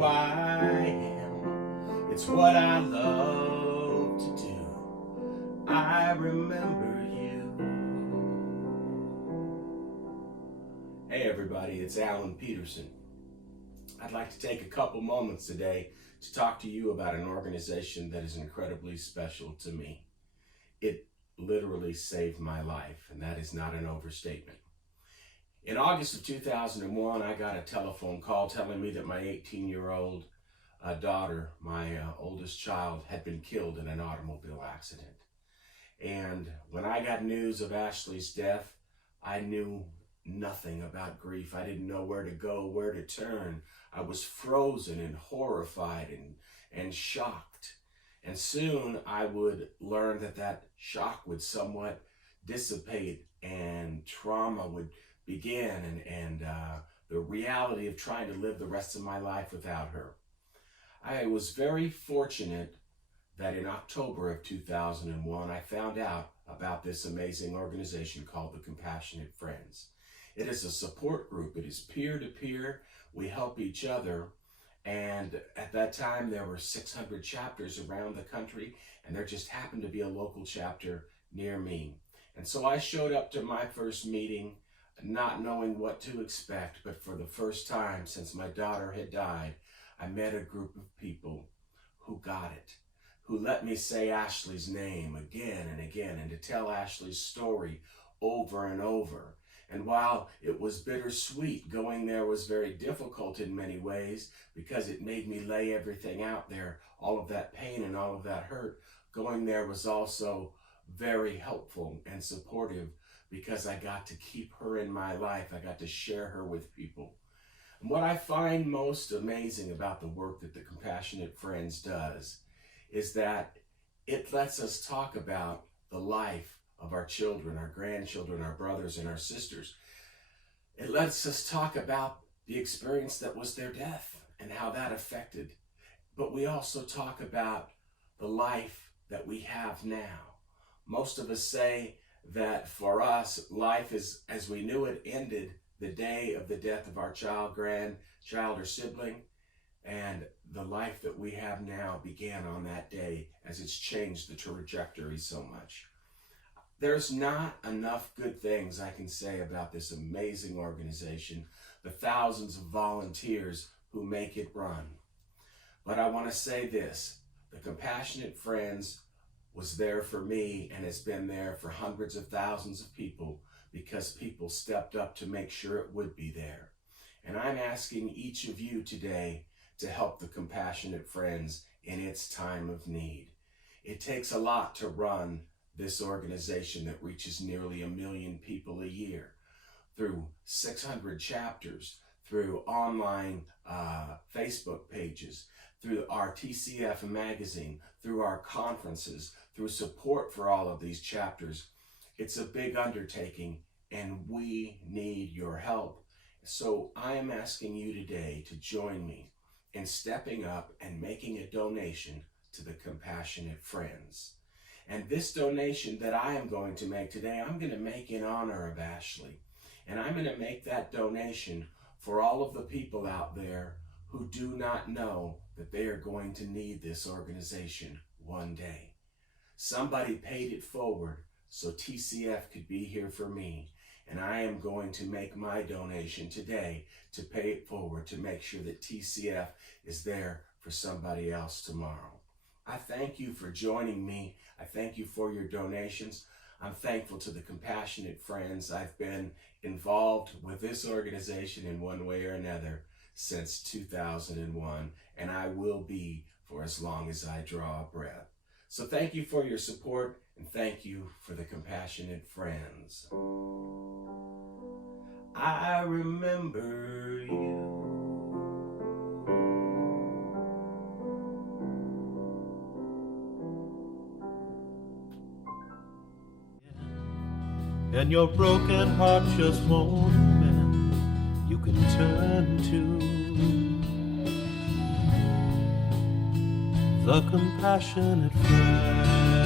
who I am. It's what I love to do. I remember you. Hey everybody, it's Alan Pedersen. I'd like to take a couple moments today to talk to you about an organization that is incredibly special to me. It literally saved my life, and that is not an overstatement. In August of 2001, I got a telephone call telling me that my 18-year-old daughter, my oldest child, had been killed in an automobile accident. And when I got news of Ashley's death, I knew nothing about grief. I didn't know where to go, where to turn. I was frozen and horrified and shocked. And soon I would learn that shock would somewhat dissipate and trauma would begin and the reality of trying to live the rest of my life without her. I was very fortunate that in October of 2001, I found out about this amazing organization called the Compassionate Friends. It is a support group. It is peer-to-peer. We help each other. And at that time, there were 600 chapters around the country, and there just happened to be a local chapter near me. And so I showed up to my first meeting not knowing what to expect, but for the first time since my daughter had died, I met a group of people who got it, who let me say Ashley's name again and again, and to tell Ashley's story over and over. And while it was bittersweet, going there was very difficult in many ways because it made me lay everything out there, all of that pain and all of that hurt. Going there was also very helpful and supportive because I got to keep her in my life. I got to share her with people. And what I find most amazing about the work that the Compassionate Friends does is that it lets us talk about the life of our children, our grandchildren, our brothers, and our sisters. It lets us talk about the experience that was their death and how that affected. But we also talk about the life that we have now. Most of us say that for us, life is as we knew it ended the day of the death of our child, grandchild, or sibling, and the life that we have now began on that day as it's changed the trajectory so much. There's not enough good things I can say about this amazing organization, the thousands of volunteers who make it run. But I want to say this, the Compassionate Friends was there for me and has been there for hundreds of thousands of people because people stepped up to make sure it would be there. And I'm asking each of you today to help the Compassionate Friends in its time of need. It takes a lot to run this organization that reaches nearly 1 million people a year through 600 chapters, through online Facebook pages, through our TCF magazine, through our conferences, through support for all of these chapters. It's a big undertaking and we need your help. So I am asking you today to join me in stepping up and making a donation to the Compassionate Friends. And this donation that I am going to make today, I'm going to make in honor of Ashley. And I'm going to make that donation for all of the people out there who do not know that they are going to need this organization one day. Somebody paid it forward so TCF could be here for me. And I am going to make my donation today to pay it forward to make sure that TCF is there for somebody else tomorrow. I thank you for joining me. I thank you for your donations. I'm thankful to the Compassionate Friends. I've been involved with this organization in one way or another since 2001, and I will be for as long as I draw a breath. So thank you for your support, and thank you for the Compassionate Friends. I remember you. And your broken heart just won't mend, you can turn to the Compassionate Friend.